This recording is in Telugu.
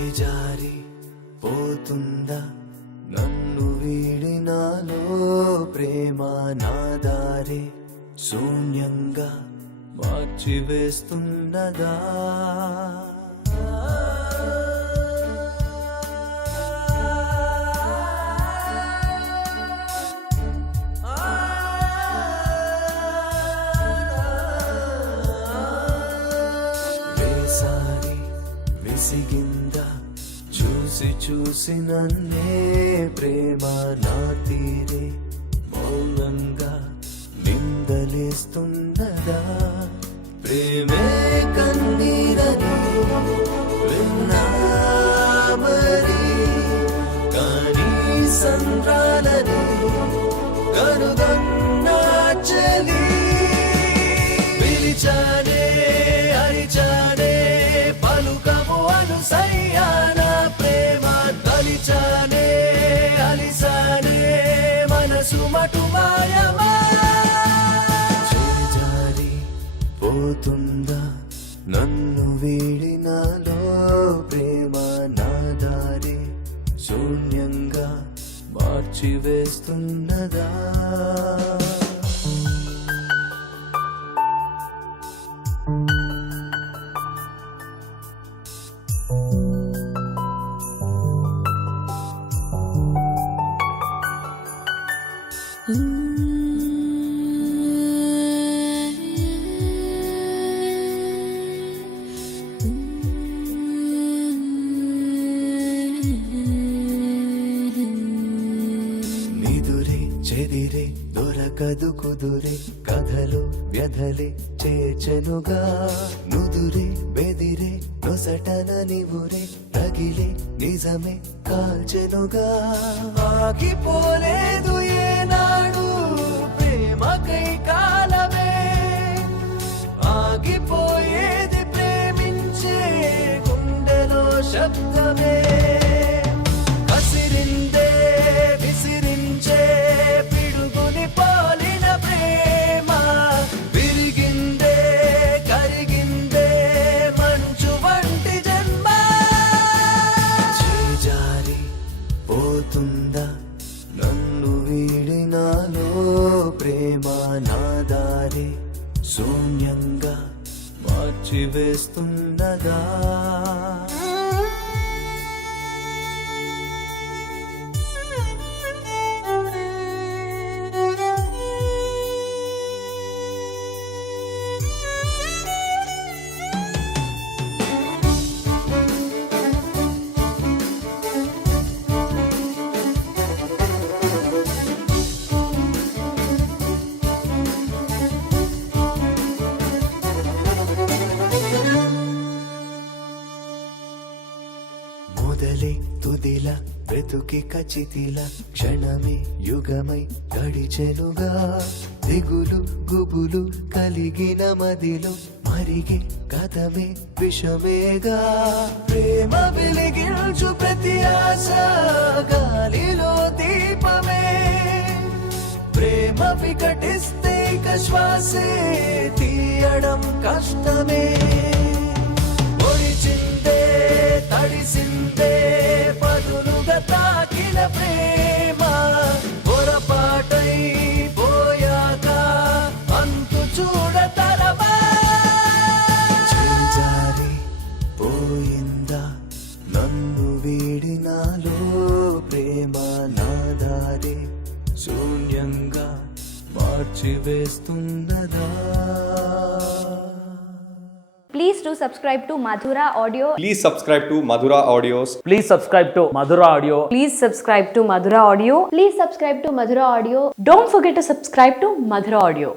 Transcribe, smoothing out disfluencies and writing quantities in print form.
చేజారి పోతుందా నన్ను వీడి నాలో ప్రేమ నా దారి శూన్యంగా మార్చివేస్తున్నదా వేసారి విసిగిందా చూసి చూసి నన్నే ప్రేమ నా తీరే మౌనంగా నిందలేస్తున్నదా ప్రేమే కన్నీరని విన్నా మరి కానీ సంద్రాలని కనుగొన్నా చలి పిలిచానే అరిచానే పలుకము అనుసయ్యాన ప్రేమ తలిచానే అలిసానే మనసు మటు మాయమా చేజారి పోతుందా నన్ను వీడి నాలో ప్రేమ నా దారి శూన్యంగా మార్చివేస్తున్నదా నిదురే చెదిరే దొరకదు కుదురే కథలు వ్యధలే చేచనుగా నుదురే బెదిరే నొసటన నివురే తగిలే నిజమే కాల్చెనుగా ఆగిపోలేదు ఏనాడు ప్రేమకై కాలమే ఆగిపోయేది ప్రేమించే గుండెలో శబ్దమే కసిరిందే విసిరించే పిడుగుని పోలిన ప్రేమ విరిగిందే కరిగిందే మంచు వంటి జన్మ చేజారి పోతుందా నన్ను వీడి నాలో ప్రేమ నా దారి శూన్యంగా మార్చివేస్తున్నదా మొదలే తుదిల బ్రతుకి కచితిల క్షణమే యుగమై గడిచెనుగా దిగులు గుబులు కలిగిన మదిలో మరిగే కథమే విషమేగా ప్రేమ వెలిగించు ప్రతి ఆశ గాలిలో దీపమే ప్రేమ వికటిస్తే ఇక శ్వాసే తీయడం కష్టమే ఒడిచిందే తడిసిందే పదులుగా తాకిన ప్రేమ పొరపాటై పోయాక అంతు చూడతరమా చేజారి పోయిందా నన్ను వీడి నాలో ప్రేమ నా దారి శూన్యంగా మార్చివేస్తున్నదా Please do subscribe to Madhura Audio. Please subscribe to Madhura Audios. Please subscribe to Madhura Audio. Please subscribe to Madhura Audio. Please subscribe to Madhura Audio. Don't forget to subscribe to Madhura Audio.